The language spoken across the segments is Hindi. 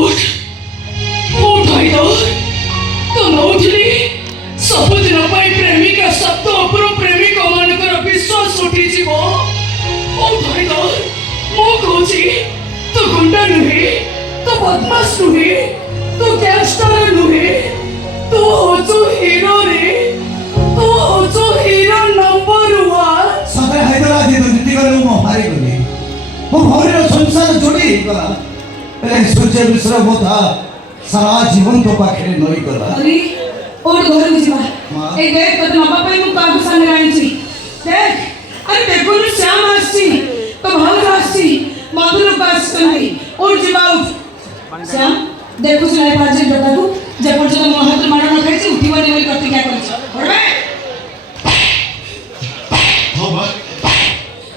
उठ उठ हाइदर तुम उठली सबुदिन प्रेमिका शब्द उपर प्रेमिक मानकर विश्वास उठी जीव उठ हाइदर मु कहूँ तू गुंडा नुहे तू बदमाश नुहे तू गैंगस्टर नुहे तू होचु हीरो रे तू होचु हीरो नंबर 1 सबै हैदराबादी दुर्नीति गरेर म हारि गए म भौरीर संसार जोडी गला ए सूर्य मिश्र बोधा सारा जीवन तो पाखरे नई गला अरे और घर में जीवा ए देख तो मां पापा मु कागु संग रांची देख अरे देखो न श्याम आसी तो भाव आसी माधुर पास नहीं और जीवा उठ श्याम देखो सुनाई पाजे डका को जे पर्यंत मो हाथ मार न खाइছি उठिबनी बोली प्रतिज्ञा करछि बड़बे हो बा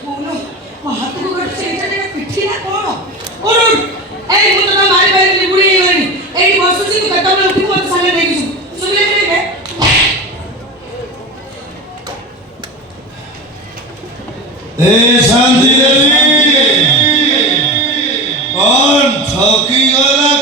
बोलो मो हाथ को गट से एटा पिठी ना कोन और ए मु तो मारी बारी लिबुड़ी गनी एडी बसुची तू कटा में उठी मत साले देगी सुनले रे ए शांति देवी कौन ठकी गला